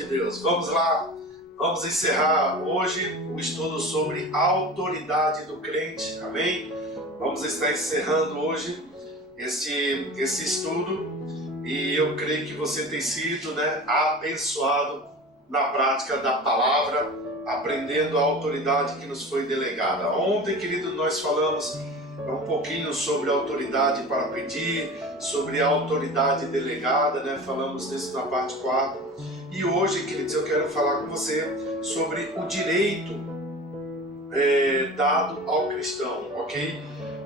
de Deus. Vamos lá, vamos encerrar hoje o estudo sobre a autoridade do crente, amém? Vamos estar encerrando hoje esse estudo e eu creio que você tem sido abençoado na prática da palavra, aprendendo a autoridade que nos foi delegada. Ontem, querido, nós falamos um pouquinho sobre a autoridade para pedir, sobre a autoridade delegada, falamos disso na parte 4. E hoje, queridos, eu quero falar com você sobre o direito dado ao cristão, ok?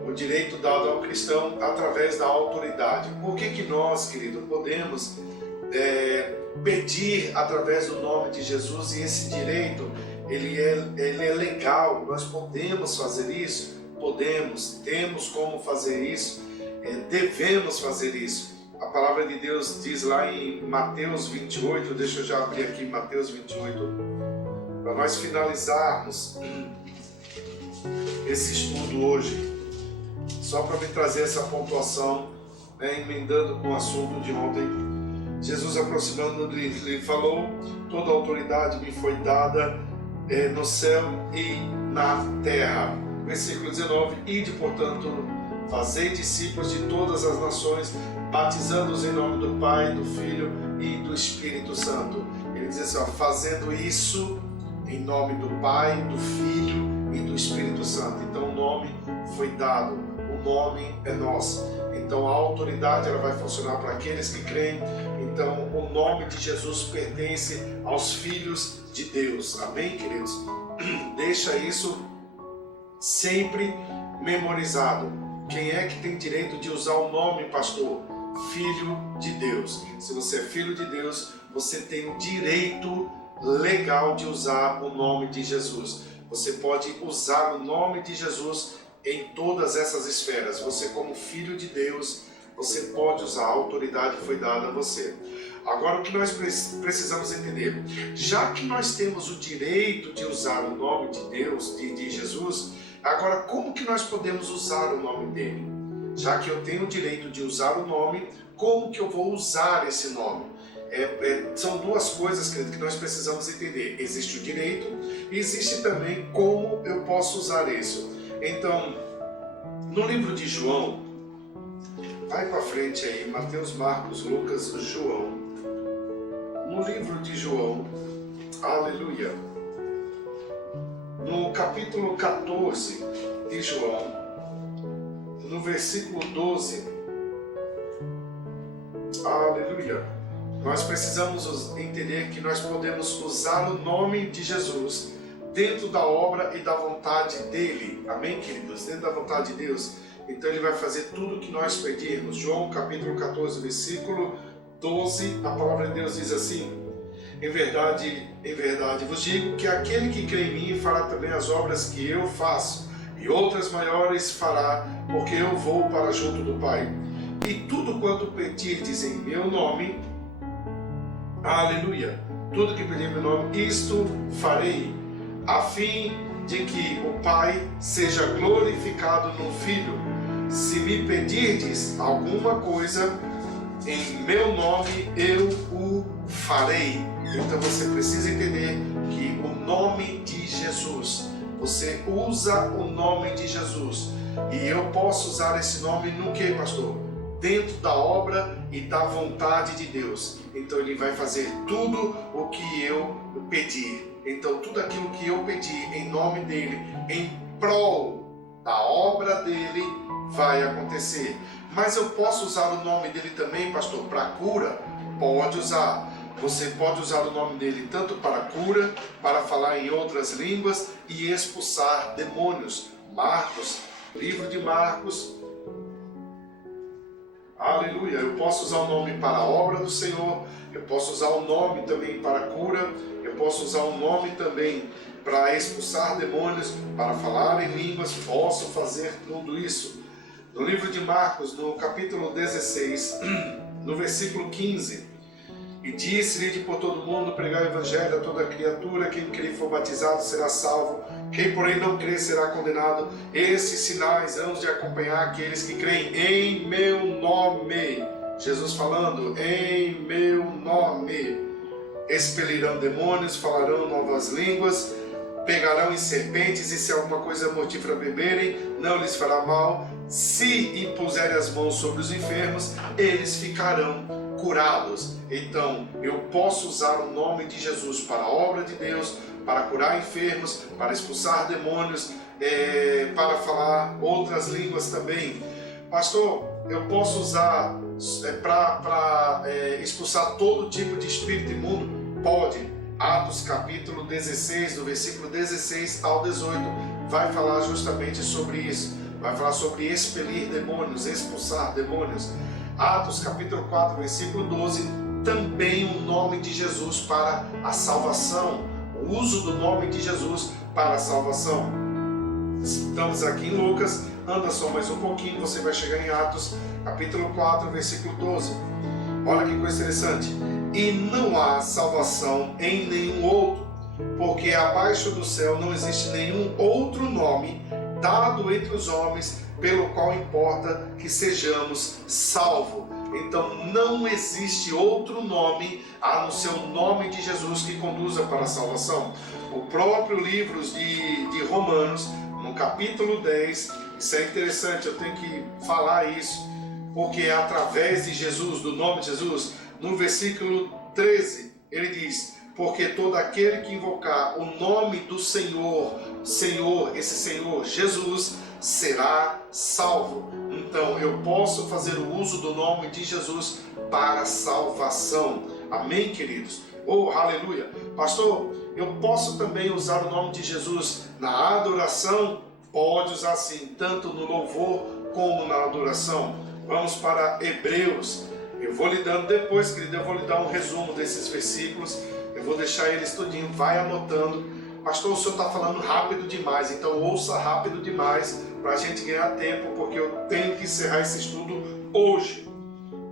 O direito dado ao cristão através da autoridade. Por que nós, querido, podemos pedir através do nome de Jesus, e esse direito, ele é legal, nós podemos fazer isso? Podemos, temos como fazer isso, devemos fazer isso. A palavra de Deus diz lá em Mateus 28, deixa eu já abrir aqui Mateus 28, para nós finalizarmos esse estudo hoje, só para me trazer essa pontuação, emendando com o assunto de ontem. Jesus, aproximando lhe falou: toda a autoridade me foi dada no céu e na terra. Versículo 19: ide, portanto, fazei discípulos de todas as nações, batizando-os em nome do Pai, do Filho e do Espírito Santo. Ele diz assim, fazendo isso em nome do Pai, do Filho e do Espírito Santo. Então o nome foi dado, o nome é nosso. Então a autoridade ela vai funcionar para aqueles que creem. Então o nome de Jesus pertence aos filhos de Deus. Amém, queridos? Deixa isso sempre memorizado. Quem é que tem direito de usar o nome, pastor? Filho de Deus. Se você é filho de Deus, você tem o direito legal de usar o nome de Jesus. Você pode usar o nome de Jesus em todas essas esferas. Você, como filho de Deus, você pode usar. A autoridade foi dada a você. Agora, o que nós precisamos entender? Já que nós temos o direito de usar o nome de Deus, de Jesus, agora, como que nós podemos usar o nome dele? Já que eu tenho o direito de usar o nome, como que eu vou usar esse nome? São duas coisas, querido, que nós precisamos entender. Existe o direito e existe também como eu posso usar isso. Então, no livro de João, vai para frente aí, Mateus, Marcos, Lucas, João. No livro de João, aleluia. No capítulo 14 de João, no versículo 12, aleluia, nós precisamos entender que nós podemos usar o nome de Jesus dentro da obra e da vontade dele, amém, queridos? Dentro da vontade de Deus. Então ele vai fazer tudo o que nós pedirmos. João capítulo 14, versículo 12, a palavra de Deus diz assim: em verdade, vos digo que aquele que crê em mim fará também as obras que eu faço, e outras maiores fará, porque eu vou para junto do Pai. E tudo quanto pedirdes em meu nome, aleluia, tudo que pedir em meu nome, isto farei, a fim de que o Pai seja glorificado no Filho. Se me pedirdes alguma coisa em meu nome, eu o farei. Então você precisa entender que o nome de Jesus, você usa o nome de Jesus. E eu posso usar esse nome no que, pastor? Dentro da obra e da vontade de Deus. Então ele vai fazer tudo o que eu pedir. Então tudo aquilo que eu pedir em nome dele, em prol da obra dele, vai acontecer. Mas eu posso usar o nome dele também, pastor, para cura? Pode usar. Você pode usar o nome dele tanto para cura, para falar em outras línguas e expulsar demônios. Marcos, livro de Marcos, aleluia. Eu posso usar o nome para a obra do Senhor, eu posso usar o nome também para cura, eu posso usar o nome também para expulsar demônios, para falar em línguas, posso fazer tudo isso. No livro de Marcos, no capítulo 16, no versículo 15, e disse-lhe por todo mundo pregar o evangelho a toda criatura, quem crer e for batizado será salvo, quem porém não crer será condenado. Esses sinais hão de acompanhar aqueles que creem em meu nome. Jesus falando, em meu nome. expelirão demônios, falarão novas línguas, pegarão em serpentes, e se alguma coisa mortífera beberem, não lhes fará mal. Se impuserem as mãos sobre os enfermos, eles ficarão curados. Então, eu posso usar o nome de Jesus para a obra de Deus, para curar enfermos, para expulsar demônios, para falar outras línguas também. Pastor, eu posso usar para expulsar todo tipo de espírito imundo? Pode. Atos capítulo 16, do versículo 16 ao 18, vai falar justamente sobre isso. Vai falar sobre expelir demônios, expulsar demônios. Atos capítulo 4, versículo 12, também o nome de Jesus para a salvação. O uso do nome de Jesus para a salvação. Estamos aqui em Lucas, anda só mais um pouquinho, você vai chegar em Atos capítulo 4, versículo 12. Olha que coisa interessante. E não há salvação em nenhum outro, porque abaixo do céu não existe nenhum outro nome dado entre os homens, pelo qual importa que sejamos salvos. Então não existe outro nome a não ser o nome de Jesus que conduza para a salvação. O próprio livro de Romanos, no capítulo 10, isso é interessante, eu tenho que falar isso, porque é através de Jesus, do nome de Jesus. No versículo 13, ele diz: porque todo aquele que invocar o nome do Senhor, esse Senhor Jesus, será salvo. Então eu posso fazer o uso do nome de Jesus para a salvação. Amém, queridos? Oh, aleluia! Pastor, eu posso também usar o nome de Jesus na adoração? Pode usar sim, tanto no louvor como na adoração. Vamos para Hebreus. Eu vou lhe dando depois, querido, eu vou lhe dar um resumo desses versículos. Eu vou deixar eles tudinho, vai anotando. Pastor, o senhor está falando rápido demais, então ouça rápido demais para a gente ganhar tempo, porque eu tenho que encerrar esse estudo hoje.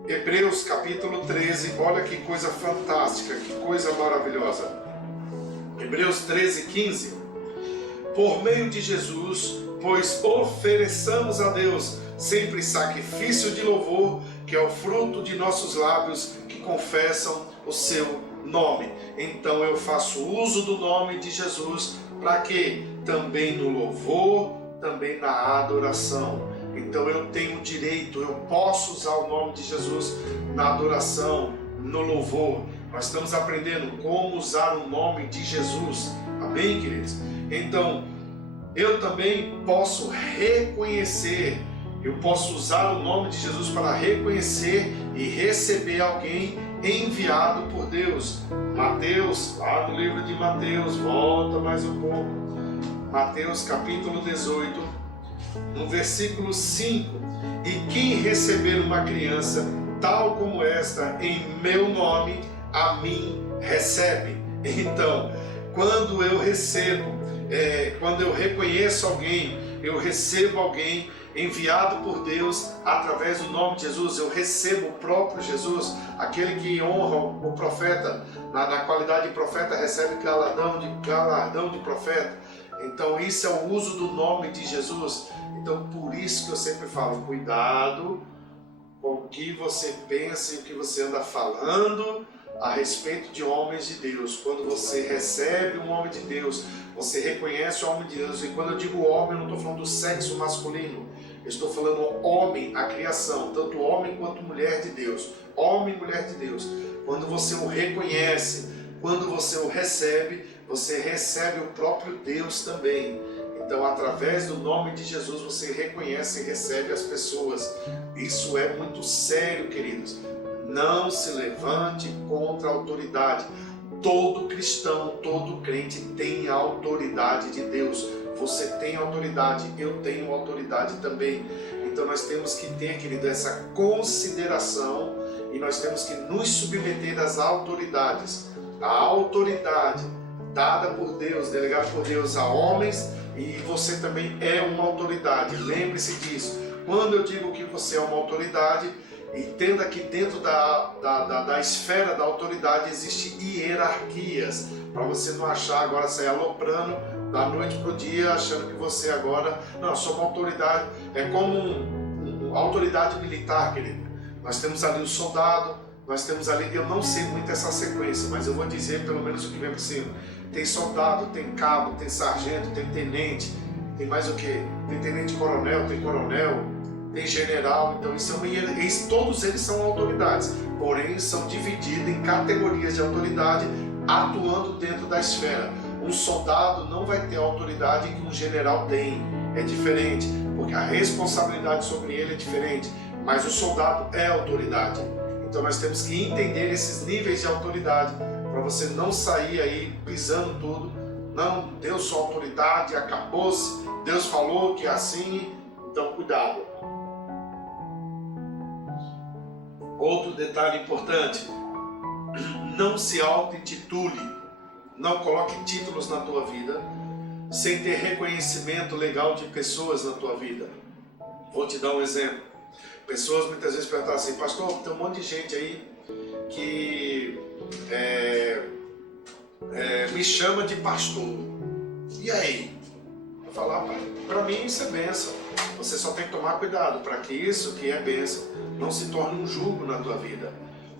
Hebreus capítulo 13, olha que coisa fantástica, que coisa maravilhosa. Hebreus 13, 15. Por meio de Jesus, pois ofereçamos a Deus sempre sacrifício de louvor, que é o fruto de nossos lábios que confessam o seu nome. Então eu faço uso do nome de Jesus para quê? Também no louvor, também na adoração. Então eu tenho direito, eu posso usar o nome de Jesus na adoração, no louvor. Nós estamos aprendendo como usar o nome de Jesus. Amém, queridos? Então eu também posso reconhecer, eu posso usar o nome de Jesus para reconhecer e receber alguém enviado por Deus. Mateus, lá no livro de Mateus, volta mais um pouco. Mateus capítulo 18, no versículo 5. E quem receber uma criança tal como esta em meu nome, a mim recebe. Então, quando eu recebo, quando eu reconheço alguém, eu recebo alguém enviado por Deus através do nome de Jesus, eu recebo o próprio Jesus. Aquele que honra o profeta, na qualidade de profeta, recebe galardão de profeta. Então isso é o uso do nome de Jesus. Então por isso que eu sempre falo, cuidado com o que você pensa e o que você anda falando a respeito de homens de Deus. Quando você recebe um homem de Deus, você reconhece o homem de Deus. E quando eu digo homem, eu não estou falando do sexo masculino, eu estou falando homem, a criação, tanto homem quanto mulher de Deus. Homem e mulher de Deus. Quando você o reconhece, quando você o recebe, você recebe o próprio Deus também. Então, através do nome de Jesus, você reconhece e recebe as pessoas. Isso é muito sério, queridos. Não se levante contra a autoridade. Todo cristão, todo crente tem a autoridade de Deus. Você tem autoridade, eu tenho autoridade também. Então nós temos que ter, querido, essa consideração e nós temos que nos submeter às autoridades. A autoridade dada por Deus, delegada por Deus a homens, e você também é uma autoridade. Lembre-se disso. Quando eu digo que você é uma autoridade, entenda que dentro da esfera da autoridade existe hierarquias, para você não achar agora, sair aloprando da noite para o dia, achando que você agora, não, sou uma autoridade, é como uma autoridade militar, querido. Nós temos ali o soldado, nós temos ali, eu não sei muito essa sequência, mas eu vou dizer pelo menos o que vem por cima. Tem soldado, tem cabo, tem sargento, tem tenente, tem mais o que? Tem tenente-coronel, tem coronel, tem general. Então todos eles são autoridades, porém são divididos em categorias de autoridade, atuando dentro da esfera. Um soldado não vai ter a autoridade que um general tem, é diferente, porque a responsabilidade sobre ele é diferente, mas o soldado é autoridade. Então nós temos que entender esses níveis de autoridade, para você não sair aí pisando tudo. Não, Deus sua autoridade, acabou-se, Deus falou que é assim, então cuidado. Outro detalhe importante, não se auto-intitule, não coloque títulos na tua vida, sem ter reconhecimento legal de pessoas na tua vida. Vou te dar um exemplo. Pessoas muitas vezes perguntam assim: pastor, tem um monte de gente aí que me chama de pastor. E aí? Eu falo, para mim isso é bênção. Você só tem que tomar cuidado para que isso que é bênção não se torne um jugo na tua vida.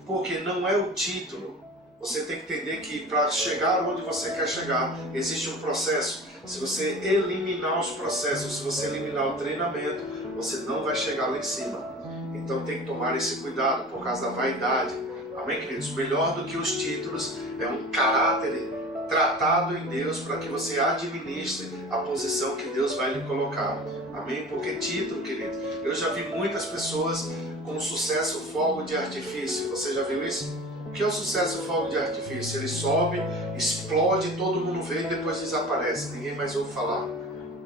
Porque não é o título. Você tem que entender que para chegar onde você quer chegar, existe um processo. Se você eliminar os processos, se você eliminar o treinamento, você não vai chegar lá em cima. Então tem que tomar esse cuidado por causa da vaidade. Amém, queridos? Melhor do que os títulos é um caráter tratado em Deus para que você administre a posição que Deus vai lhe colocar. Amém? Porque título, querido, eu já vi muitas pessoas com sucesso fogo de artifício. Você já viu isso? O que é o sucesso fogo de artifício? Ele sobe, explode, todo mundo vê e depois desaparece. Ninguém mais ouve falar.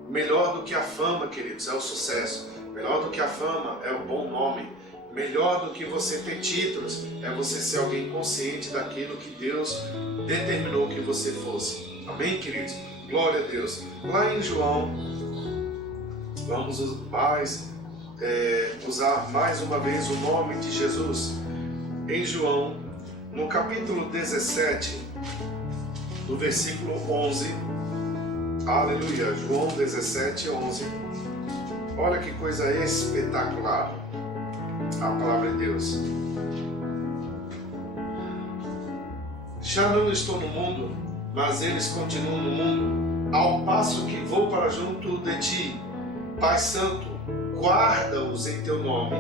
Melhor do que a fama, queridos, é o sucesso. Melhor do que a fama é o bom nome. Melhor do que você ter títulos é você ser alguém consciente daquilo que Deus determinou que você fosse. Amém, queridos? Glória a Deus. Lá em João, vamos usar mais uma vez o nome de Jesus. Em João, no capítulo 17, no versículo 11, aleluia, João 17, 11. Olha que coisa espetacular a palavra de Deus. Já não estou no mundo, mas eles continuam no mundo, ao passo que vou para junto de ti. Pai Santo, guarda-os em teu nome,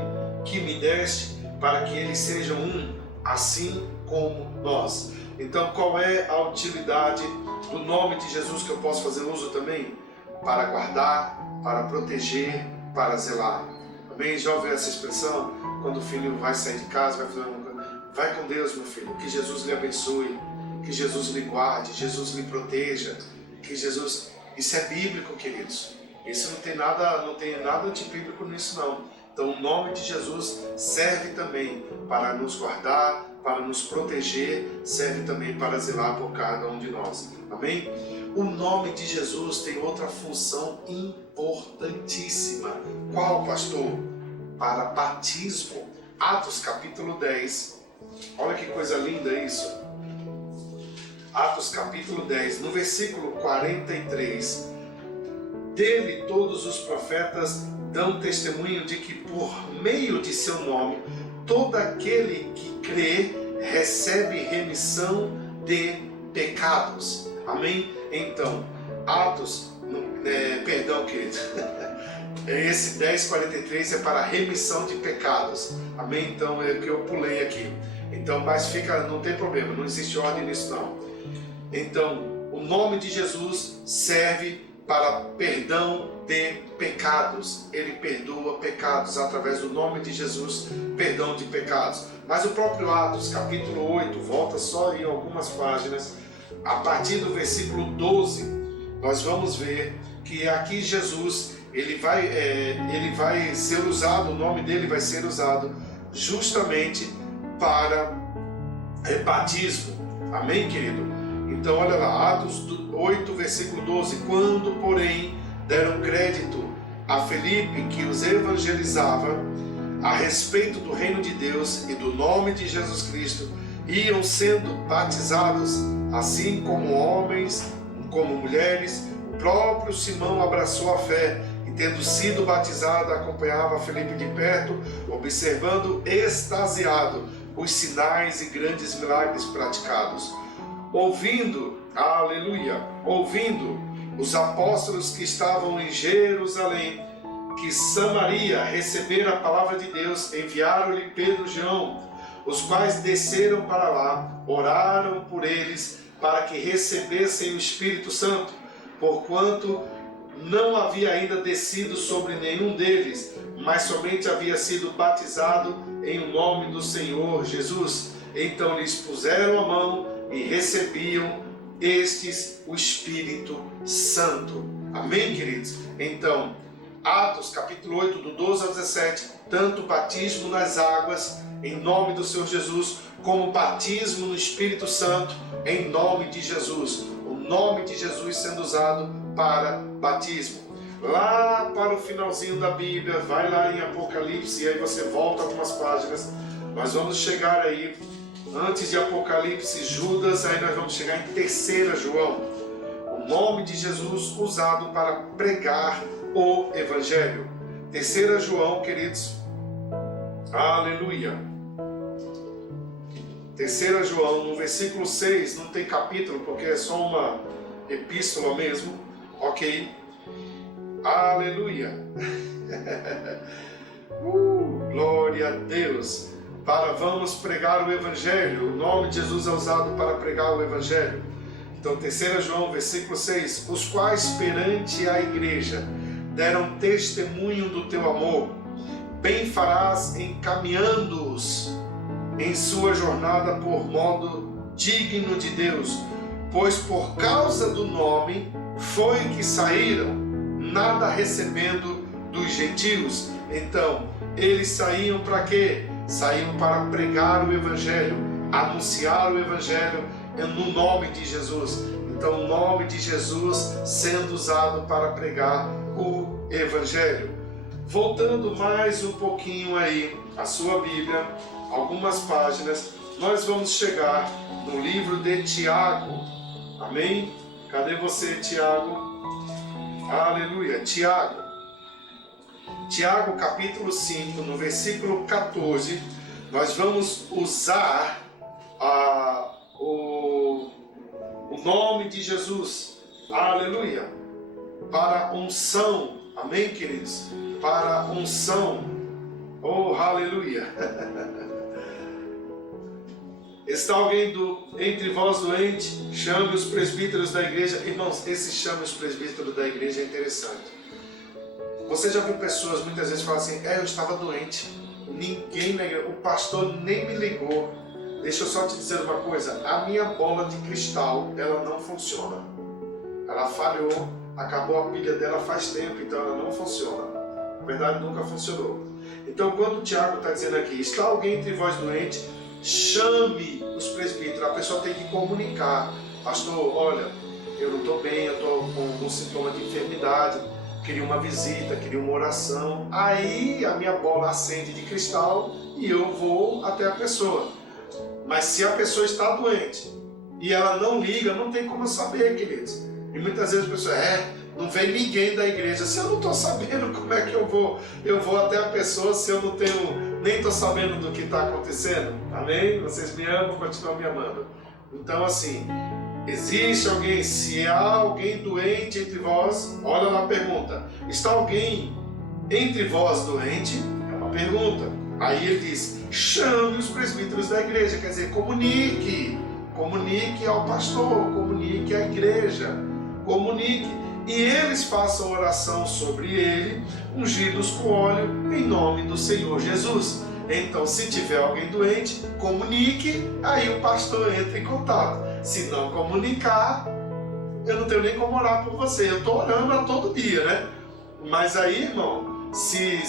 que me deste, para que eles sejam um, assim como nós. Então, qual é a utilidade do nome de Jesus que eu posso fazer uso também? Para guardar, para proteger, para zelar. Amém? Já ouviu essa expressão? Quando o filho vai sair de casa, vai fazer uma coisa. Vai com Deus, meu filho. Que Jesus lhe abençoe, que Jesus lhe guarde, Jesus lhe proteja, que Jesus... Isso é bíblico, queridos. Isso não tem nada antibíblico nisso, não. Então, o nome de Jesus serve também para nos guardar, para nos proteger, serve também para zelar por cada um de nós. Amém? O nome de Jesus tem outra função importantíssima. Qual, pastor? Para batismo. Atos capítulo 10. Olha que coisa linda isso. Atos capítulo 10, no versículo 43. Dele todos os profetas dão testemunho de que por meio de seu nome, todo aquele que crê recebe remissão de pecados. Amém? Então, Atos, perdão, querido, esse 10:43 é para remissão de pecados. Amém? Então, é que eu pulei aqui. Então, mas não tem problema, não existe ordem nisso não. Então, o nome de Jesus serve para perdão de pecados. Ele perdoa pecados através do nome de Jesus, perdão de pecados. Mas o próprio Atos, capítulo 8, volta só em algumas páginas, a partir do versículo 12, nós vamos ver que aqui Jesus, ele vai ser usado, o nome dele vai ser usado justamente para batismo. Amém, querido? Então, olha lá, Atos 8, versículo 12. Quando, porém, deram crédito a Felipe, que os evangelizava a respeito do reino de Deus e do nome de Jesus Cristo, iam sendo batizados, assim como homens, como mulheres. O próprio Simão abraçou a fé e, tendo sido batizado, acompanhava Felipe de perto, observando extasiado os sinais e grandes milagres praticados. Ouvindo os apóstolos que estavam em Jerusalém, que Samaria recebera a palavra de Deus, enviaram-lhe Pedro e João, os quais desceram para lá, oraram por eles para que recebessem o Espírito Santo, porquanto não havia ainda descido sobre nenhum deles, mas somente havia sido batizado em o nome do Senhor Jesus. Então lhes puseram a mão e recebiam estes o Espírito Santo. Amém, queridos? Então, Atos capítulo 8, do 12 ao 17, tanto batismo nas águas, em nome do Senhor Jesus, como batismo no Espírito Santo, em nome de Jesus. O nome de Jesus sendo usado para batismo. Lá para o finalzinho da Bíblia, vai lá em Apocalipse, e aí você volta algumas páginas. Nós vamos chegar aí, antes de Apocalipse, Judas, aí nós vamos chegar em 3 João. O nome de Jesus usado para pregar o Evangelho. 3 João, queridos. Aleluia. 3 João, no versículo 6, não tem capítulo, porque é só uma epístola mesmo. Ok. Aleluia. Glória a Deus. Vamos pregar o Evangelho. O nome de Jesus é usado para pregar o Evangelho. Então, 3 João, versículo 6. Os quais perante a igreja deram testemunho do teu amor, bem farás encaminhando-os em sua jornada por modo digno de Deus, pois por causa do nome foi que saíram, nada recebendo dos gentios. Então, eles saíam para quê? Saíam para pregar o Evangelho, anunciar o Evangelho no nome de Jesus. Então, o nome de Jesus sendo usado para pregar o Evangelho. Voltando mais um pouquinho aí a sua Bíblia, algumas páginas, nós vamos chegar no livro de Tiago. Amém? Cadê você, Tiago? Aleluia. Tiago capítulo 5, no versículo 14, nós vamos usar o nome de Jesus. Aleluia. Para unção. Amém, queridos? Para unção. Oh, aleluia. Está alguém entre vós doente? Chame os presbíteros da igreja. Irmãos, esse chame os presbíteros da igreja é interessante. Você já viu pessoas muitas vezes falar assim: eu estava doente, ninguém na igreja, o pastor nem me ligou. Deixa eu só te dizer uma coisa: a minha bola de cristal, ela não funciona. Ela falhou, acabou a pilha dela faz tempo, então ela não funciona. Na verdade, nunca funcionou. Então, quando o Tiago está dizendo aqui: está alguém entre vós doente? Chame os presbíteros. A pessoa tem que comunicar: pastor, olha, eu não estou bem, eu estou com um sintoma de enfermidade, queria uma visita, queria uma oração. Aí a minha bola acende de cristal e eu vou até a pessoa. Mas se a pessoa está doente e ela não liga, não tem como eu saber, queridos. E muitas vezes a pessoa, não vem ninguém da igreja. Se eu não estou sabendo, como é que eu vou até a pessoa se eu não tenho, nem estou sabendo do que está acontecendo? Amém? Vocês me amam, continuam me amando. Então assim, existe alguém, se há alguém doente entre vós, olha lá a pergunta, está alguém entre vós doente? É uma pergunta. Aí ele diz, chame os presbíteros da igreja, quer dizer, comunique ao pastor, comunique à igreja, comunique, e eles façam oração sobre ele, ungidos com óleo, em nome do Senhor Jesus. Então, se tiver alguém doente, comunique, aí o pastor entra em contato. Se não comunicar, eu não tenho nem como orar por você. Eu estou orando a todo dia, né? Mas aí, irmão, se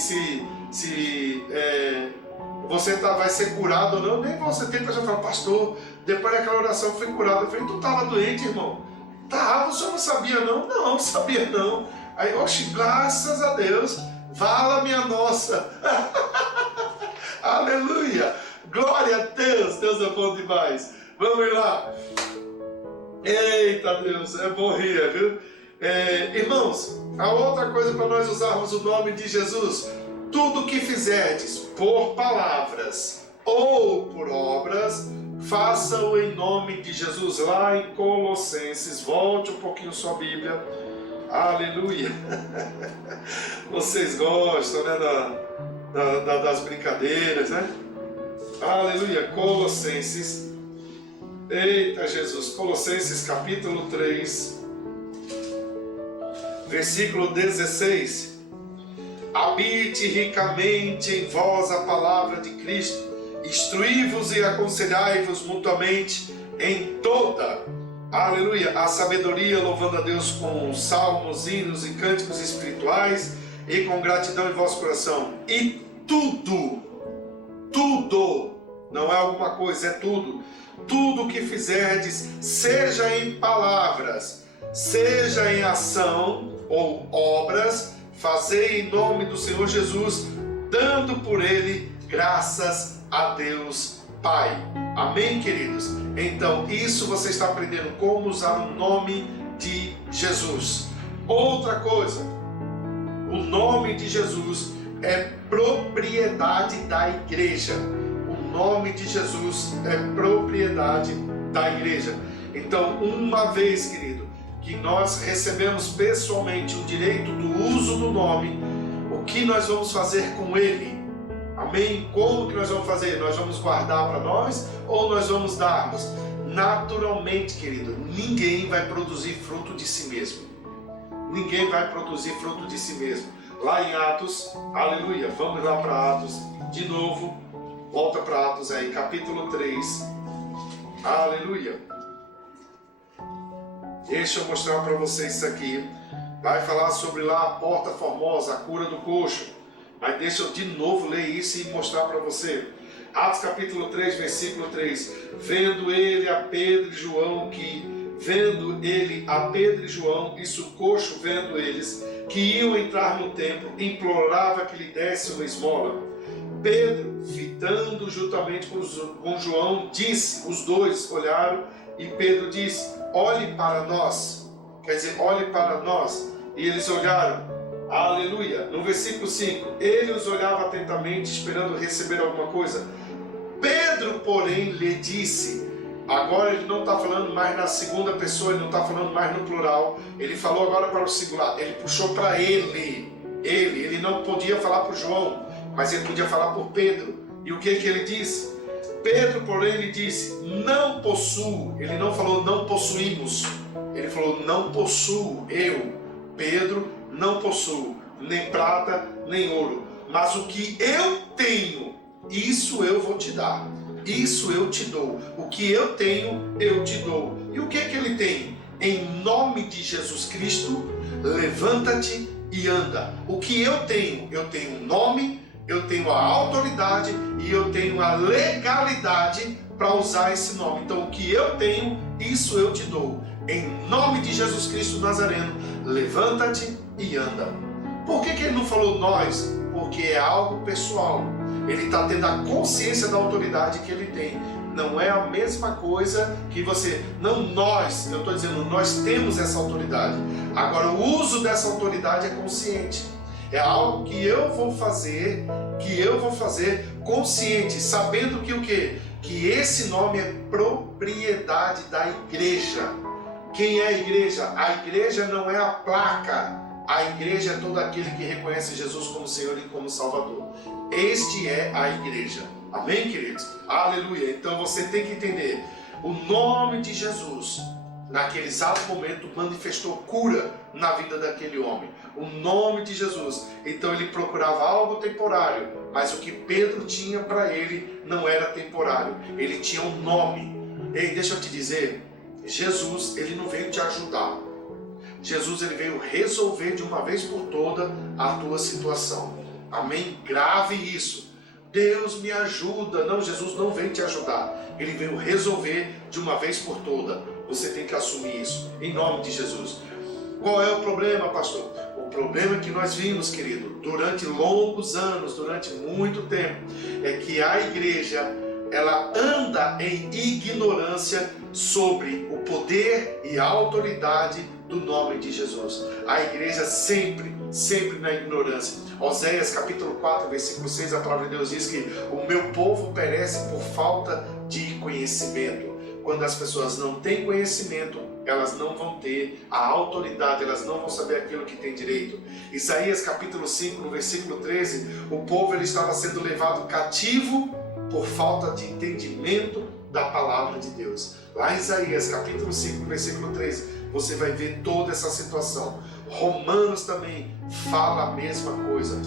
você vai ser curado ou não, nem você tem pessoa que fala, pastor, depois daquela oração eu fui curado. Eu falei, tu estava doente, irmão? Tava, o senhor não sabia não? Não, sabia não. Aí, oxe, graças a Deus, vala minha nossa. Aleluia, glória a Deus, Deus é bom demais. Vamos lá. Eita Deus, é bom rir, viu? Irmãos, a outra coisa para nós usarmos o nome de Jesus, tudo que fizerdes por palavras ou por obras, faça-o em nome de Jesus. Lá em Colossenses, volte um pouquinho sua Bíblia. Aleluia. Vocês gostam, né, das brincadeiras, né? Aleluia. Colossenses. Eita Jesus. Colossenses capítulo 3, versículo 16. Habite ricamente em vós a palavra de Cristo, instruí-vos e aconselhai-vos mutuamente em toda, aleluia, a sabedoria, louvando a Deus com salmos, hinos e cânticos espirituais e com gratidão em vosso coração. E tudo, não é alguma coisa, é tudo que fizerdes, seja em palavras, seja em ação ou obras, fazei em nome do Senhor Jesus, dando por Ele graças a Deus Pai. Amém, queridos? Então, isso você está aprendendo como usar o nome de Jesus. Outra coisa, o nome de Jesus é propriedade da igreja. O nome de Jesus é propriedade da igreja. Então, uma vez, querido, que nós recebemos pessoalmente o direito do uso do nome, o que nós vamos fazer com ele? Amém? Como que nós vamos fazer? Nós vamos guardar para nós ou nós vamos dar-nos? Naturalmente, querido, ninguém vai produzir fruto de si mesmo. Ninguém vai produzir fruto de si mesmo. Lá em Atos, aleluia, vamos lá para Atos de novo, volta para Atos aí, capítulo 3, aleluia. Deixa eu mostrar para vocês isso aqui. Vai falar sobre lá a porta formosa, a cura do coxo. Mas deixa eu de novo ler isso e mostrar para você. Atos capítulo 3, versículo 3. Vendo ele a Pedro e João, isso o coxo vendo eles, que iam entrar no templo, implorava que lhe desse uma esmola. Pedro, fitando juntamente com João, disse, os dois olharam, e Pedro disse, olhe para nós, quer dizer, olhe para nós. E eles olharam, aleluia. No versículo 5, ele os olhava atentamente, esperando receber alguma coisa. Pedro, porém, lhe disse, agora ele não está falando mais na segunda pessoa, ele não está falando mais no plural, ele falou agora para o singular, ele puxou para ele não podia falar por João, mas ele podia falar por Pedro. E o que ele disse? Pedro, porém, lhe disse, não possuo. Ele não falou não possuímos. Ele falou não possuo. Eu, Pedro, não possuo nem prata, nem ouro. Mas o que eu tenho, isso eu vou te dar. Isso eu te dou. O que eu tenho, eu te dou. E o que ele tem? Em nome de Jesus Cristo, levanta-te e anda. O que eu tenho o nome, eu tenho a autoridade e eu tenho a legalidade para usar esse nome. Então, o que eu tenho, isso eu te dou. Em nome de Jesus Cristo Nazareno, levanta-te e anda. Por que ele não falou nós? Porque é algo pessoal. Ele está tendo a consciência da autoridade que ele tem. Não é a mesma coisa que você... Não nós, eu estou dizendo, nós temos essa autoridade. Agora, o uso dessa autoridade é consciente. É algo que eu vou fazer consciente, sabendo que o quê? Que esse nome é propriedade da igreja. Quem é a igreja? A igreja não é a placa. A igreja é todo aquele que reconhece Jesus como Senhor e como Salvador. Este é a igreja. Amém, queridos? Aleluia. Então você tem que entender. O nome de Jesus, naquele exato momento, manifestou cura na vida daquele homem. O nome de Jesus. Então ele procurava algo temporário, mas o que Pedro tinha para ele não era temporário. Ele tinha um nome. Ei, deixa eu te dizer, Jesus, ele não veio te ajudar. Jesus, ele veio resolver de uma vez por toda a tua situação. Amém? Grave isso. Deus me ajuda. Não, Jesus não veio te ajudar. Ele veio resolver de uma vez por toda. Você tem que assumir isso, em nome de Jesus. Qual é o problema, pastor? O problema que nós vimos, querido, durante longos anos, durante muito tempo, é que a igreja, ela anda em ignorância sobre o poder e a autoridade do nome de Jesus. A igreja sempre na ignorância. Oséias capítulo 4, versículo 6, a palavra de Deus diz que o meu povo perece por falta de conhecimento. Quando as pessoas não têm conhecimento, elas não vão ter a autoridade, elas não vão saber aquilo que tem direito. Isaías capítulo 5, no versículo 13, o povo ele estava sendo levado cativo por falta de entendimento da palavra de Deus. Lá em Isaías capítulo 5, versículo 13, você vai ver toda essa situação. Romanos também fala a mesma coisa.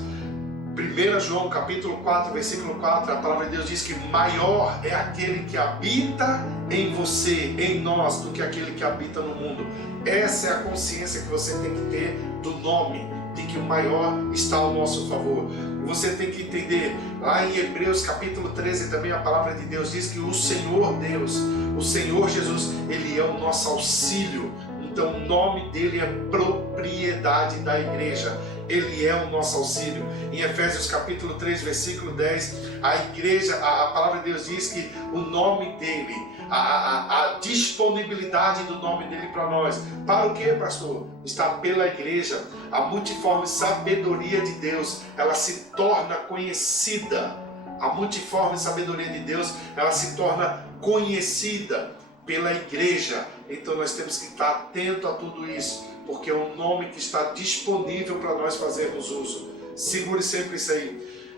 1 João capítulo 4, versículo 4, a palavra de Deus diz que maior é aquele que habita em você, em nós, do que aquele que habita no mundo. Essa é a consciência que você tem que ter do nome, de que o maior está ao nosso favor. Você tem que entender, lá em Hebreus capítulo 13 também a palavra de Deus diz que o Senhor Deus, o Senhor Jesus, Ele é o nosso auxílio. Então o nome dele é propriedade da igreja. Ele é o nosso auxílio. Em Efésios capítulo 3, versículo 10, a igreja, a palavra de Deus diz que o nome dele, a disponibilidade do nome dele para nós. Para o que, pastor? Está pela igreja. A multiforme sabedoria de Deus, ela se torna conhecida. A multiforme sabedoria de Deus, ela se torna conhecida pela igreja. Então nós temos que estar atento a tudo isso, porque é um nome que está disponível para nós fazermos uso. Segure sempre isso aí.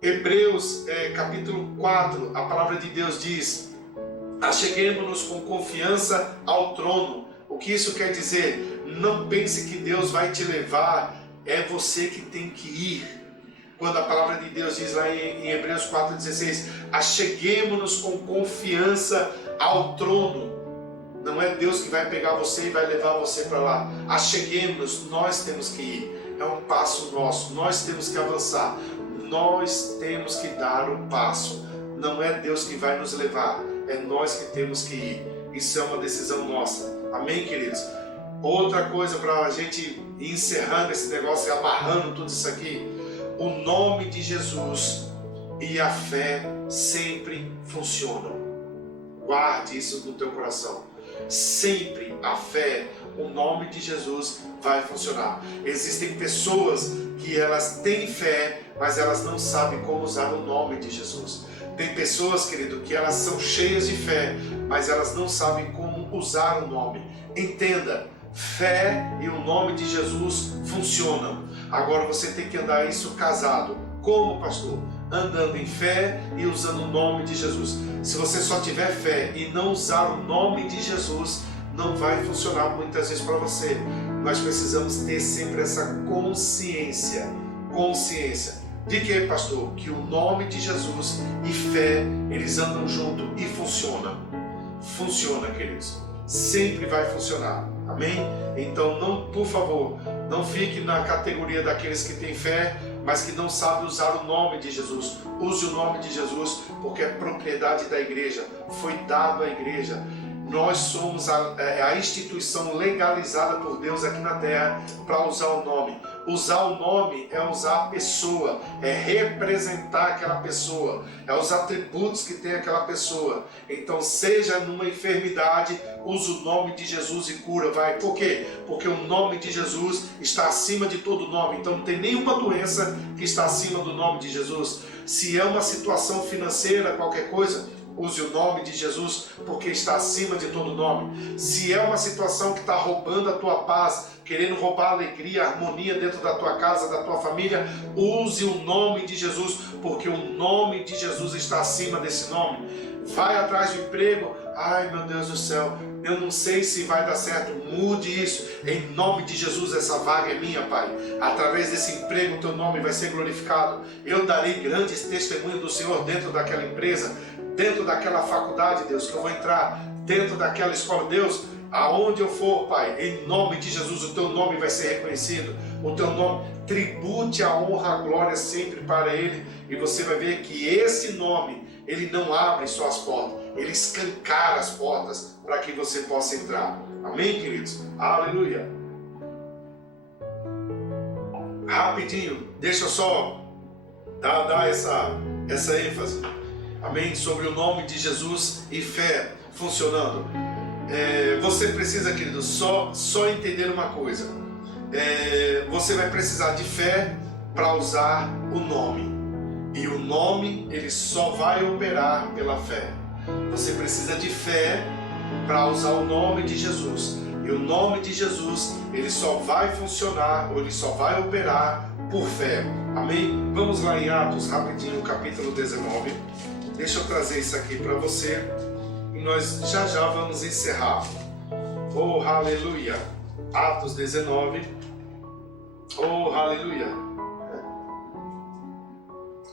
Hebreus capítulo 4, a palavra de Deus diz: acheguemo-nos com confiança ao trono. O que isso quer dizer? Não pense que Deus vai te levar, é você que tem que ir. Quando a palavra de Deus diz lá em Hebreus 4,16, acheguemo-nos com confiança ao trono. Não é Deus que vai pegar você e vai levar você para lá. Acheguemos-nos, nós temos que ir. É um passo nosso, nós temos que avançar. Nós temos que dar o passo. Não é Deus que vai nos levar, é nós que temos que ir. Isso é uma decisão nossa. Amém, queridos? Outra coisa para a gente ir encerrando esse negócio e amarrando tudo isso aqui. O nome de Jesus e a fé sempre funcionam. Guarde isso no teu coração. Sempre a fé, o nome de Jesus vai funcionar. Existem pessoas que elas têm fé, mas elas não sabem como usar o nome de Jesus. Tem pessoas, querido, que elas são cheias de fé, mas elas não sabem como usar o nome. Entenda, fé e o nome de Jesus funcionam. Agora você tem que andar isso casado. Como, pastor? Andando em fé e usando o nome de Jesus. Se você só tiver fé e não usar o nome de Jesus, não vai funcionar muitas vezes para você. Nós precisamos ter sempre essa consciência. Consciência. De que, pastor? Que o nome de Jesus e fé, eles andam junto e funcionam. Funciona, queridos. Sempre vai funcionar. Amém? Então, não, por favor, não fique na categoria daqueles que têm fé, mas que não sabem usar o nome de Jesus. Use o nome de Jesus, porque é propriedade da igreja. Foi dado à igreja. Nós somos a instituição legalizada por Deus aqui na terra para usar o nome. Usar o nome é usar a pessoa, é representar aquela pessoa, é os atributos que tem aquela pessoa. Então, seja numa enfermidade, use o nome de Jesus e cura, vai. Por quê? Porque o nome de Jesus está acima de todo nome. Então, não tem nenhuma doença que está acima do nome de Jesus. Se é uma situação financeira, qualquer coisa, use o nome de Jesus, porque está acima de todo nome. Se é uma situação que está roubando a tua paz, querendo roubar a alegria, a harmonia dentro da tua casa, da tua família, use o nome de Jesus, porque o nome de Jesus está acima desse nome. Vai atrás do emprego, ai meu Deus do céu, eu não sei se vai dar certo, mude isso, em nome de Jesus, essa vaga é minha, Pai. Através desse emprego o teu nome vai ser glorificado, eu darei grandes testemunhos do Senhor dentro daquela empresa, dentro daquela faculdade, Deus, que eu vou entrar, dentro daquela escola, Deus, aonde eu for, Pai, em nome de Jesus, o teu nome vai ser reconhecido, o teu nome, tribute a honra, a glória sempre para Ele, e você vai ver que esse nome, Ele não abre só as portas, Ele escancara as portas para que você possa entrar. Amém, queridos? Aleluia! Rapidinho, deixa eu só dar essa ênfase. Amém? Sobre o nome de Jesus e fé funcionando. Você precisa, querido, só entender uma coisa. Você vai precisar de fé para usar o nome. E o nome, ele só vai operar pela fé. Você precisa de fé para usar o nome de Jesus. E o nome de Jesus, ele só vai funcionar, ou ele só vai operar por fé. Amém? Vamos lá em Atos, rapidinho, capítulo 19. Deixa eu trazer isso aqui para você. E nós já vamos encerrar. Oh, aleluia. Atos 19. Oh, aleluia.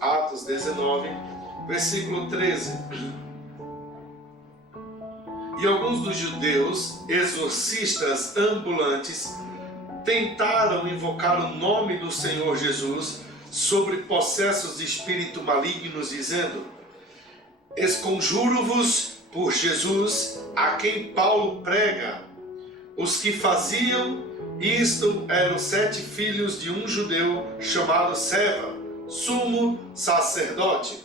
Atos 19, versículo 13. E alguns dos judeus, exorcistas ambulantes, tentaram invocar o nome do Senhor Jesus sobre possessos de espírito malignos, dizendo: esconjuro-vos por Jesus, a quem Paulo prega. Os que faziam isto eram 7 filhos de um judeu chamado Seva, sumo sacerdote.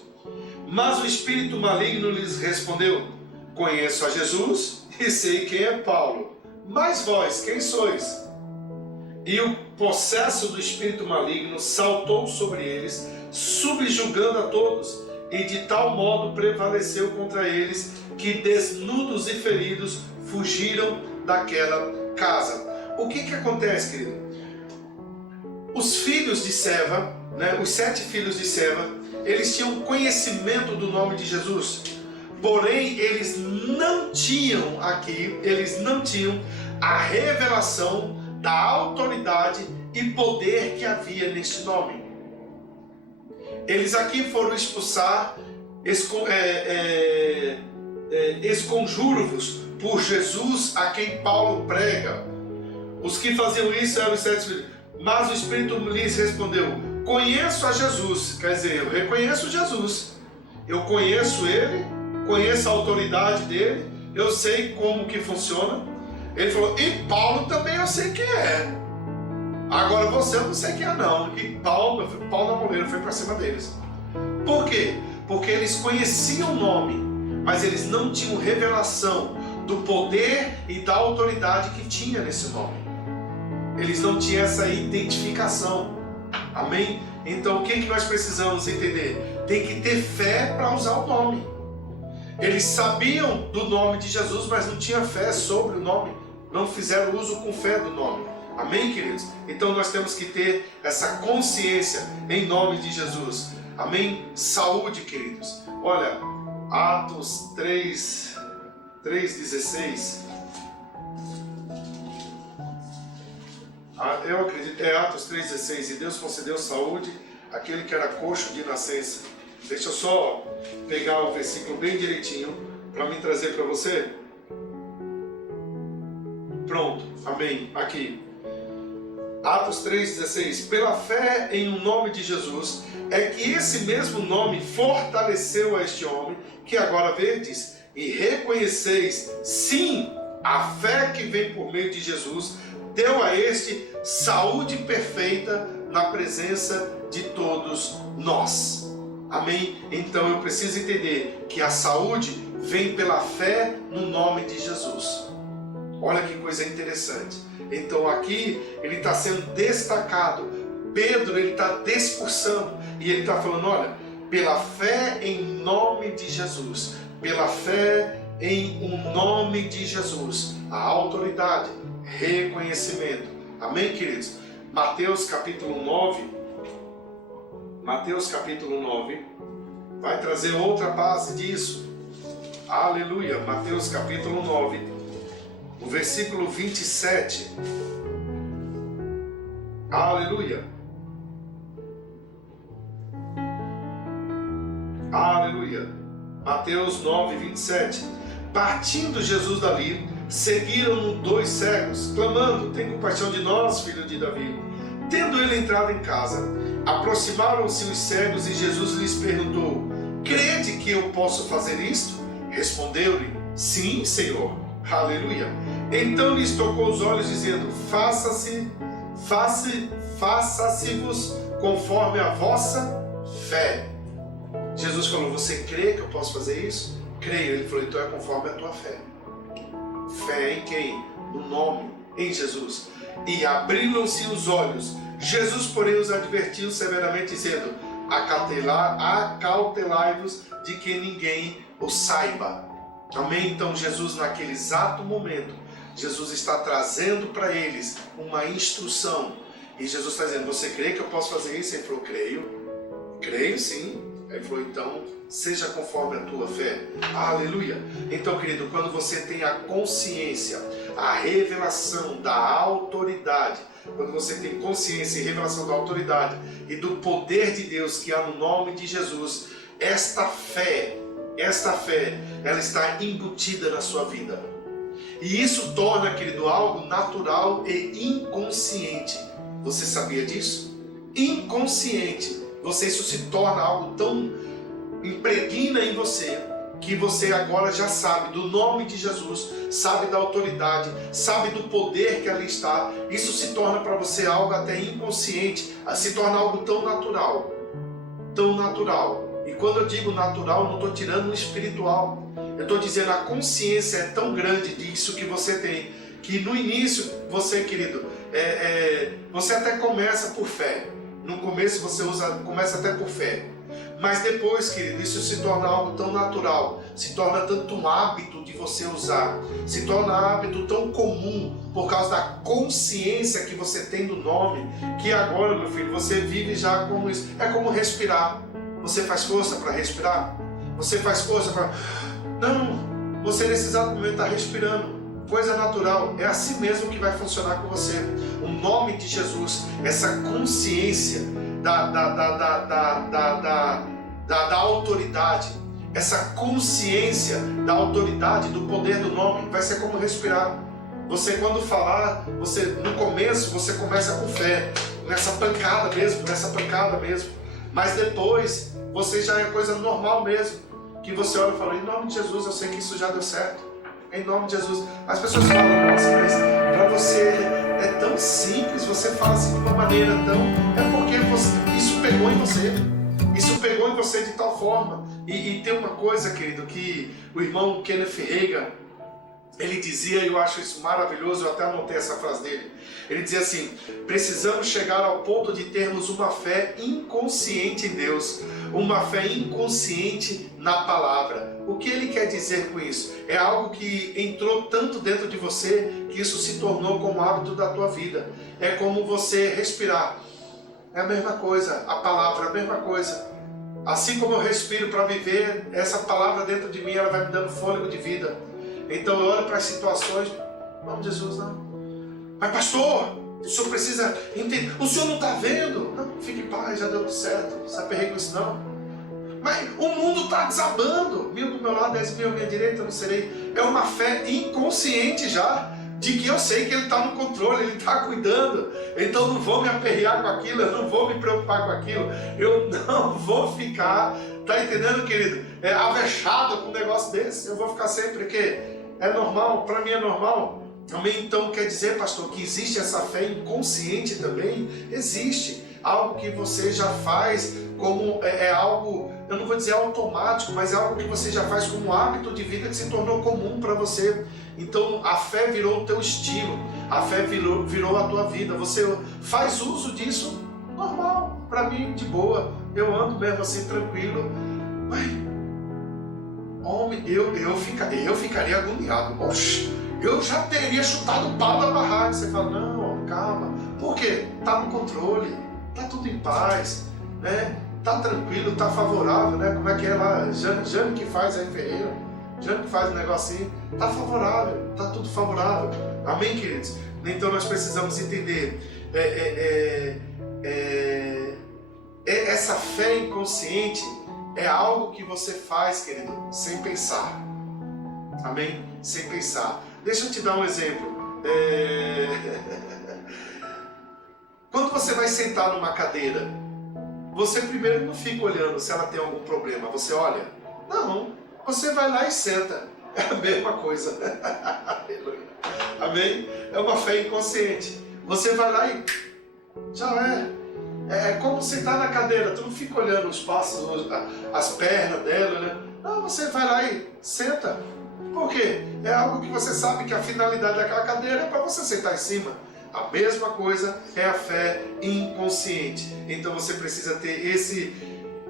Mas o espírito maligno lhes respondeu: conheço a Jesus e sei quem é Paulo, mas vós quem sois? E o possesso do espírito maligno saltou sobre eles, subjugando a todos, e de tal modo prevaleceu contra eles, que desnudos e feridos fugiram daquela casa. O que acontece, querido? Os filhos de Seva, os 7 filhos de Seva, eles tinham conhecimento do nome de Jesus, porém eles não tinham a revelação da autoridade e poder que havia neste nome. Eles aqui foram expulsar, esconjuro-vos por Jesus, a quem Paulo prega. Os que faziam isso eram os 7 filhos. Mas o Espírito lhes respondeu: conheço a Jesus. Quer dizer, eu reconheço Jesus, eu conheço Ele, conheço a autoridade dele, eu sei como que funciona. Ele falou: e Paulo também eu sei quem é. Agora você eu não sei quem é não. E Paulo na moleira foi para cima deles. Por quê? Porque eles conheciam o nome, mas eles não tinham revelação do poder e da autoridade que tinha nesse nome. Eles não tinham essa identificação. Amém? Então o que nós precisamos entender? Tem que ter fé para usar o nome. Eles sabiam do nome de Jesus, mas não tinham fé sobre o nome. Não fizeram uso com fé do nome. Amém, queridos? Então nós temos que ter essa consciência em nome de Jesus. Amém? Saúde, queridos. Olha, Atos 3:16. Eu acredito, é Atos 3:16. E Deus concedeu saúde àquele que era coxo de nascença. Deixa eu só pegar o versículo bem direitinho para me trazer para você. Pronto, amém. Aqui. Atos 3:16. Pela fé em o nome de Jesus, é que esse mesmo nome fortaleceu a este homem, que agora vedes e reconheceis, sim, a fé que vem por meio de Jesus, deu a este saúde perfeita na presença de todos nós. Amém? Então eu preciso entender que a saúde vem pela fé no nome de Jesus. Olha que coisa interessante. Então aqui ele está sendo destacado. Pedro, ele está discursando e ele está falando: olha, pela fé em nome de Jesus, pela fé em o nome de Jesus, a autoridade, reconhecimento. Amém, queridos? Mateus capítulo 9 vai trazer outra base disso. Aleluia. Mateus capítulo 9, o versículo 27. Aleluia. Aleluia. Mateus 9, 27. Partindo Jesus dali, seguiram-no 2 cegos, clamando: tem compaixão de nós, filho de Davi. Tendo ele entrado em casa, aproximaram-se os cegos e Jesus lhes perguntou: crede que eu posso fazer isto? Respondeu-lhe: sim, Senhor. Aleluia. Então lhes tocou os olhos, dizendo: faça-se-vos conforme a vossa fé. Jesus falou: você crê que eu posso fazer isso? Creio. Ele falou: então é conforme a tua fé. Fé em quem? No nome, em Jesus. E abriram-se os olhos. Jesus, porém, os advertiu severamente, dizendo: acautelai-vos de que ninguém o saiba. Amém? Então Jesus, naquele exato momento, Jesus está trazendo para eles uma instrução. E Jesus está dizendo: você crê que eu posso fazer isso? Ele falou: creio. Creio sim. Ele falou: então seja conforme a tua fé. Aleluia. Então, querido, quando você tem a consciência, a revelação da autoridade, quando você tem consciência e revelação da autoridade e do poder de Deus que há no nome de Jesus, esta fé, ela está embutida na sua vida. E isso torna, querido, algo natural e inconsciente. Você sabia disso? Inconsciente. Isso se torna algo tão impregna em você, que você agora já sabe do nome de Jesus, sabe da autoridade, sabe do poder que ali está. Isso se torna para você algo até inconsciente, se torna algo tão natural. Tão natural. E quando eu digo natural, eu não estou tirando o espiritual. Eu estou dizendo, a consciência é tão grande disso que você tem, que no início, você, querido, você até começa por fé. No começo você começa até por fé. Mas depois, querido, isso se torna algo tão natural, se torna tanto um hábito de você usar, se torna um hábito tão comum por causa da consciência que você tem do nome, que agora, meu filho, você vive já como isso. É como respirar. Você faz força para respirar? Você faz força para... Não, você nesse exato momento está respirando. Coisa natural, é assim mesmo que vai funcionar com você. O nome de Jesus, essa consciência da autoridade, essa consciência da autoridade, do poder do nome, vai ser como respirar. Você, quando falar, no começo você começa com fé, nessa pancada mesmo, mas depois você já é coisa normal mesmo, que você olha e fala: em nome de Jesus, eu sei que isso já deu certo. Em nome de Jesus. As pessoas falam: nossa, mas para você é tão simples, você fala assim de uma maneira tão... É porque isso pegou em você. Isso pegou em você de tal forma. E tem uma coisa, querido, que o irmão Kenneth Hagin, ele dizia, e eu acho isso maravilhoso, eu até anotei essa frase dele. Ele dizia assim: precisamos chegar ao ponto de termos uma fé inconsciente em Deus, uma fé inconsciente na palavra. O que ele quer dizer com isso? É algo que entrou tanto dentro de você que isso se tornou como hábito da tua vida. É como você respirar. É a mesma coisa, a palavra é a mesma coisa. Assim como eu respiro para viver, essa palavra dentro de mim, ela vai me dando fôlego de vida. Então eu olho para as situações, em nome de Jesus, não. Mas pastor, o senhor precisa entender, o senhor não está vendo? Não, fique em paz, já deu tudo certo, não se aperreie com isso não. Mas o mundo está desabando, 1000 do meu lado, 10.000 à minha direita, eu não serei. É uma fé inconsciente já, de que eu sei que Ele está no controle, Ele está cuidando. Então não vou me aperrear com aquilo, eu não vou me preocupar com aquilo, eu não vou ficar, tá entendendo, querido? Avexado com um negócio desse. Eu vou ficar sempre que é normal, para mim é normal. Amém? Então quer dizer, pastor, que existe essa fé inconsciente também? Existe. Algo que você já faz como algo, eu não vou dizer automático, mas é algo que você já faz como hábito de vida que se tornou comum para você. Então a fé virou o teu estilo, a fé virou a tua vida. Você faz uso disso normal, para mim de boa. Eu ando mesmo assim tranquilo. Mas, homem, eu ficaria agoniado. Oxe, eu já teria chutado o pau da barraca. Você fala: não, calma. Por quê? Tá no controle, tá tudo em paz, né? Tá tranquilo, tá favorável, né? Como é que é lá? Jane que faz aí, Ferreira. Jane que faz o negocinho. Tá favorável, tá tudo favorável. Amém, queridos? Então nós precisamos entender essa fé inconsciente é algo que você faz, querido, sem pensar. Amém? Sem pensar. Deixa eu te dar um exemplo. Quando você vai sentar numa cadeira, você primeiro não fica olhando se ela tem algum problema. Você olha? Não. Você vai lá e senta. É a mesma coisa. Amém? É uma fé inconsciente. Você vai lá e já é como sentar na cadeira. Tu não fica olhando os passos, as pernas dela, né? Não, você vai lá e senta. Por Por quê? É algo que você sabe que a finalidade daquela cadeira é para você sentar em cima. A mesma coisa é a fé inconsciente. Então você precisa ter esse...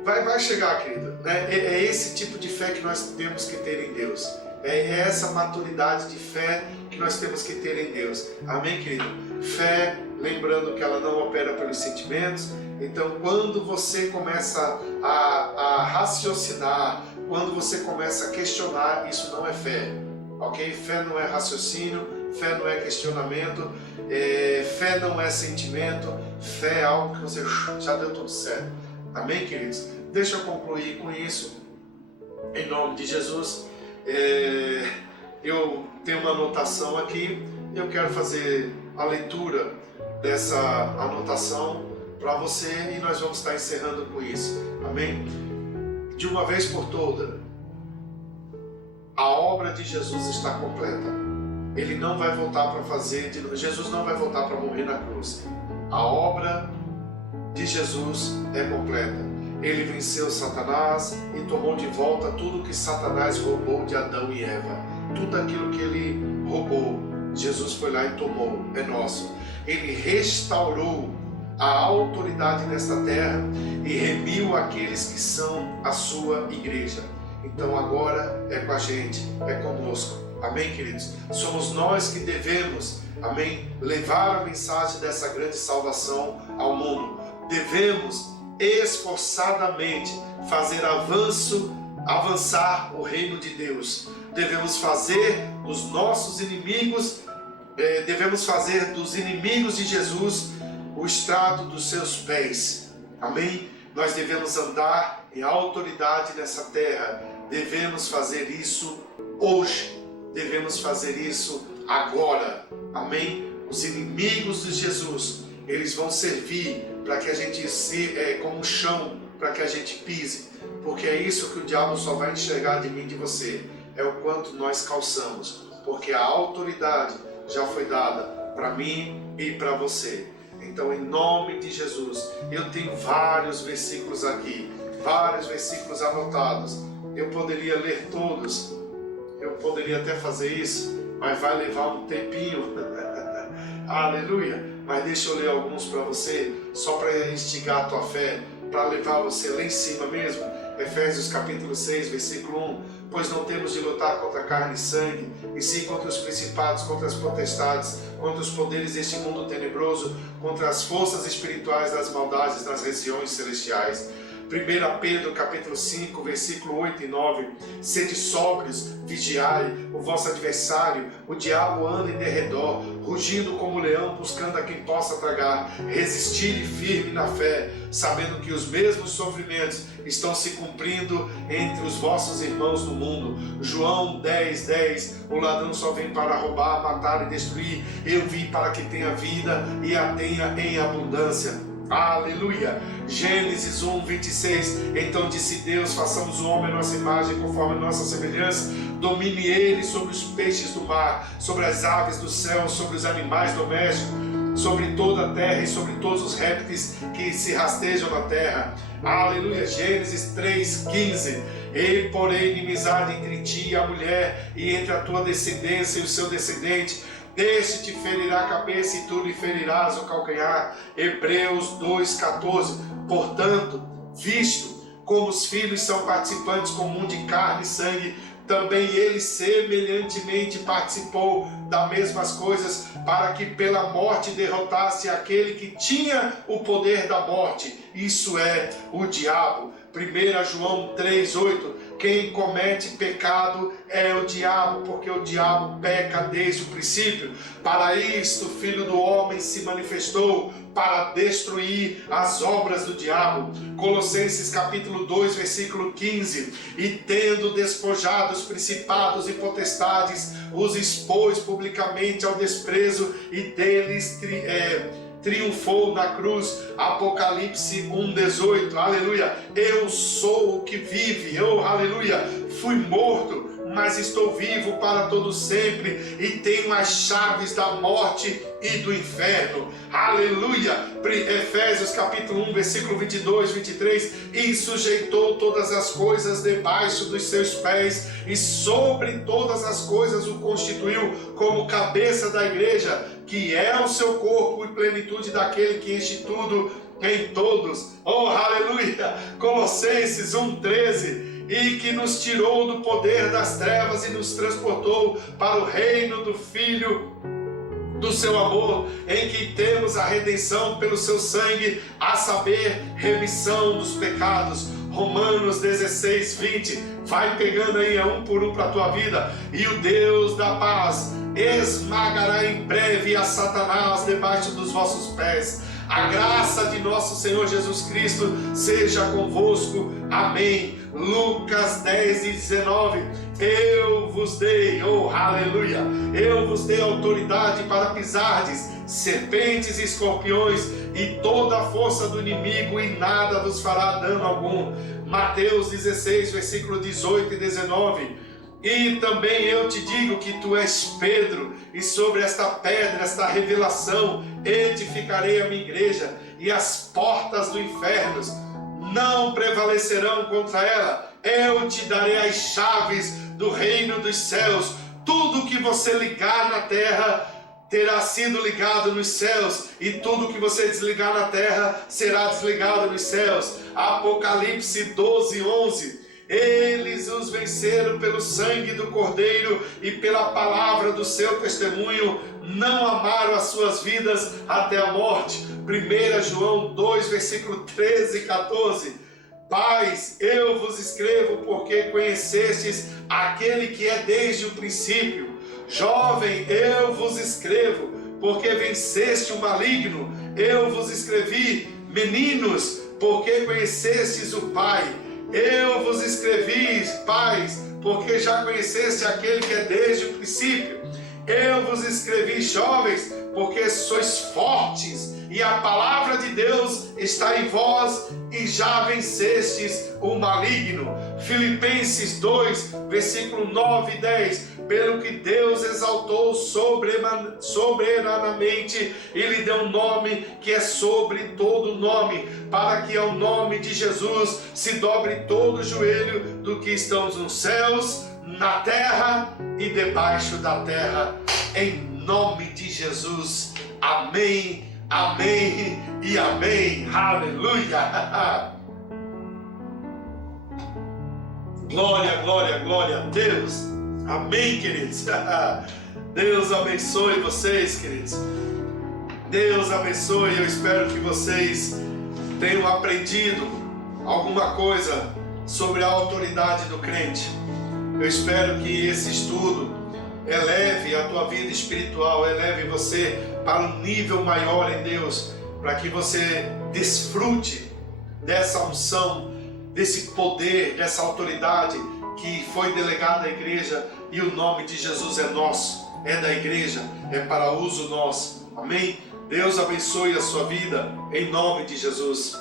Vai chegar, querido, né? É esse tipo de fé que nós temos que ter em Deus. É essa maturidade de fé que nós temos que ter em Deus. Amém, querido? Fé, lembrando que ela não opera pelos sentimentos. Então, quando você começa a raciocinar, quando você começa a questionar, isso não é fé, ok? Fé não é raciocínio, fé não é questionamento, fé não é sentimento, fé é algo que você já deu tudo certo. Amém, queridos? Deixa eu concluir com isso, em nome de Jesus. Eu tenho uma anotação aqui, eu quero fazer a leitura dessa anotação para você e nós vamos estar encerrando com isso. Amém? De uma vez por todas, a obra de Jesus está completa. Ele não vai voltar para fazer, Jesus não vai voltar para morrer na cruz. A obra de Jesus é completa. Ele venceu Satanás e tomou de volta tudo que Satanás roubou de Adão e Eva. Tudo aquilo que ele roubou, Jesus foi lá e tomou, é nosso. Ele restaurou a autoridade nesta terra e remiu aqueles que são a sua igreja. Então agora é com a gente, é conosco. Amém, queridos? Somos nós que devemos, amém, levar a mensagem dessa grande salvação ao mundo. Devemos esforçadamente fazer avançar o reino de Deus. Devemos fazer os nossos inimigos, devemos fazer dos inimigos de Jesus o estrado dos seus pés. Amém? Nós devemos andar em autoridade nessa terra. Devemos fazer isso hoje. Devemos fazer isso agora. Amém? Os inimigos de Jesus, eles vão servir para que a gente como um chão, para que a gente pise. Porque é isso que o diabo só vai enxergar de mim e de você. É o quanto nós calçamos. Porque a autoridade já foi dada para mim e para você. Então, em nome de Jesus, eu tenho vários versículos aqui, vários versículos anotados. Eu poderia ler todos, eu poderia até fazer isso, mas vai levar um tempinho. Aleluia! Mas deixa eu ler alguns para você, só para instigar a tua fé, para levar você lá em cima mesmo. Efésios capítulo 6, versículo 1. Pois não temos de lutar contra carne e sangue, e sim contra os principados, contra as potestades, contra os poderes deste mundo tenebroso, contra as forças espirituais das maldades nas regiões celestiais. 1 Pedro capítulo 5, versículo 8 e 9. Sede sóbrios, vigiai, o vosso adversário, o diabo anda em derredor, rugindo como leão, buscando a quem possa tragar. Resistir firme na fé, sabendo que os mesmos sofrimentos estão se cumprindo entre os vossos irmãos do mundo. João 10, 10. O ladrão só vem para roubar, matar e destruir. Eu vim para que tenha vida e a tenha em abundância. Aleluia! Gênesis 1, 26. Então disse Deus: façamos o homem à nossa imagem, conforme a nossa semelhança. Domine ele sobre os peixes do mar, sobre as aves do céu, sobre os animais domésticos, sobre toda a terra e sobre todos os répteis que se rastejam na terra. Aleluia! Gênesis 3, 15. Ele, porém, inimizade entre ti e a mulher, e entre a tua descendência e o seu descendente. Este te ferirá a cabeça e tu lhe ferirás o calcanhar. Hebreus 2,14. Portanto, visto como os filhos são participantes comum de carne e sangue, também ele semelhantemente participou das mesmas coisas, para que pela morte derrotasse aquele que tinha o poder da morte, isso é, o diabo. 1 João 3,8. Quem comete pecado é o diabo, porque o diabo peca desde o princípio. Para isto o Filho do Homem se manifestou, para destruir as obras do diabo. Colossenses capítulo 2, versículo 15. E tendo despojado os principados e potestades, os expôs publicamente ao desprezo e deles triunfou na cruz. Apocalipse 1,18. Aleluia! Eu sou o que vive. Eu, aleluia, fui morto, mas estou vivo para todo sempre e tenho as chaves da morte e do inferno. Aleluia! Efésios capítulo 1, versículo 22, 23. E sujeitou todas as coisas debaixo dos seus pés, e sobre todas as coisas o constituiu como cabeça da igreja, que é o seu corpo e plenitude daquele que enche tudo em todos. Oh, aleluia! Colossenses 1:13. E que nos tirou do poder das trevas e nos transportou para o reino do Filho do seu amor, em que temos a redenção pelo seu sangue, a saber, remissão dos pecados. Romanos 16, 20. Vai pegando aí um por um para a tua vida. E o Deus da paz esmagará em breve a Satanás debaixo dos vossos pés. A graça de nosso Senhor Jesus Cristo seja convosco. Amém. Lucas 10 e 19. Eu vos dei, oh aleluia, eu vos dei autoridade para pisardes serpentes e escorpiões e toda a força do inimigo, e nada vos fará dano algum. Mateus 16, versículo 18 e 19. E também eu te digo que tu és Pedro, e sobre esta pedra, esta revelação, edificarei a minha igreja, e as portas do inferno não prevalecerão contra ela. Eu te darei as chaves do reino dos céus. Tudo que você ligar na terra terá sido ligado nos céus, e tudo que você desligar na terra será desligado nos céus. Apocalipse 12, 11. Eles os venceram pelo sangue do Cordeiro e pela palavra do seu testemunho, não amaram as suas vidas até a morte. 1 João 2, versículo 13 e 14. Pais, eu vos escrevo porque conhecestes aquele que é desde o princípio. Jovem, eu vos escrevo porque venceste o maligno. Eu vos escrevi, meninos, porque conhecestes o Pai. Eu vos escrevi, pais, porque já conheceste aquele que é desde o princípio. Eu vos escrevi, jovens, porque sois fortes, e a palavra de Deus está em vós, e já vencestes o maligno. Filipenses 2, versículo 9 e 10. Pelo que Deus exaltou soberanamente e lhe deu um nome que é sobre todo nome, para que ao nome de Jesus se dobre todo o joelho do que estão nos céus, na terra e debaixo da terra, em nome de Jesus. Amém, amém e amém. Aleluia. Glória, glória, glória a Deus. Amém, queridos. Deus abençoe vocês, queridos. Deus abençoe. Eu espero que vocês tenham aprendido alguma coisa sobre a autoridade do crente. Eu espero que esse estudo eleve a tua vida espiritual, eleve você para um nível maior em Deus, para que você desfrute dessa unção, desse poder, dessa autoridade que foi delegada à igreja, e o nome de Jesus é nosso, é da igreja, é para uso nosso. Amém? Deus abençoe a sua vida, em nome de Jesus.